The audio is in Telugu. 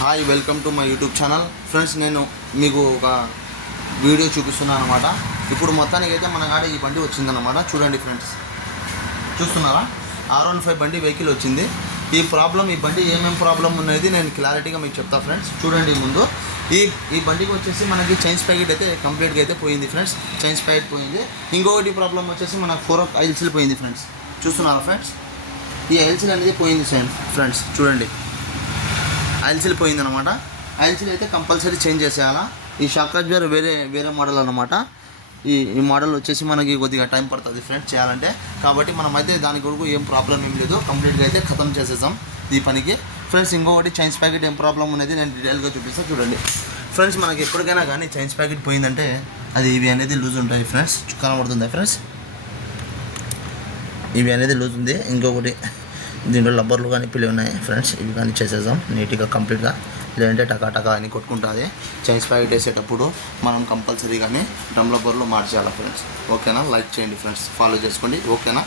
Hi welcome to my YouTube channel friends. నేను మీకు ఒక వీడియో చూపిస్తున్నాను అనమాట. ఇప్పుడు మొత్తానికి అయితే మన కాడ ఈ బండి వచ్చిందనమాట. చూడండి ఫ్రెండ్స్, చూస్తున్నారా? R15 బండి వెహికల్ వచ్చింది. ఈ బండి ఏమేమి ప్రాబ్లం అనేది నేను క్లారిటీగా మీకు చెప్తా ఫ్రెండ్స్. చూడండి, ముందు ఈ బండికి వచ్చేసి మనకి చైన్స్ ప్యాకెట్ అయితే కంప్లీట్గా అయితే పోయింది ఫ్రెండ్స్. చైన్స్ ప్యాకెట్ పోయింది. ఇంకొకటి ప్రాబ్లం వచ్చేసి మనకు 4 ఐల్సీలు పోయింది ఫ్రెండ్స్. చూస్తున్నారా ఫ్రెండ్స్? ఈ ఐల్సీల్ అనేది పోయింది ఫ్రెండ్స్. చూడండి, ఐల్సీల్ పోయిందనమాట. ఐల్సీల్ అయితే కంపల్సరీ చేంజ్ చేసేయాలా. ఈ షాక్ అబ్జర్వర్ వేరే మోడల్ అనమాట. ఈ మోడల్ వచ్చేసి మనకి కొద్దిగా టైం పడుతుంది ఫ్రెండ్స్ చేయాలంటే. కాబట్టి మనం అయితే దాని కొరకు ఏం ప్రాబ్లం ఏం లేదు, కంప్లీట్గా అయితే ఖతం చేసేసాం ఈ పనికి ఫ్రెండ్స్. ఇంకొకటి చైన్స్ ప్యాకెట్ ఏం ప్రాబ్లం అనేది నేను డీటెయిల్గా చూపిస్తాను. చూడండి ఫ్రెండ్స్, మనకి ఎప్పటికైనా కానీ చైన్స్ ప్యాకెట్ పోయిందంటే అది ఇవి అనేది లూజ్ ఉంటాయి ఫ్రెండ్స్. కనబడుతుందా ఫ్రెండ్స్? ఇవి అనేది లూజ్ ఉంది. ఇంకొకటి దీంట్లో రబ్బర్లు కానీ పిల్లి ఉన్నాయి ఫ్రెండ్స్. ఇవి కానీ చేసేద్దాం నీట్గా కంప్లీట్గా, లేదంటే టకా అని కొట్టుకుంటుంది. చైన్స్ ప్యాకెట్ వేసేటప్పుడు మనం కంపల్సరీ కానీ డ్రమ్ రబ్బర్లు మార్చేయాలి ఫ్రెండ్స్. ఓకేనా? లైక్ చేయండి ఫ్రెండ్స్, ఫాలో చేసుకోండి. ఓకేనా?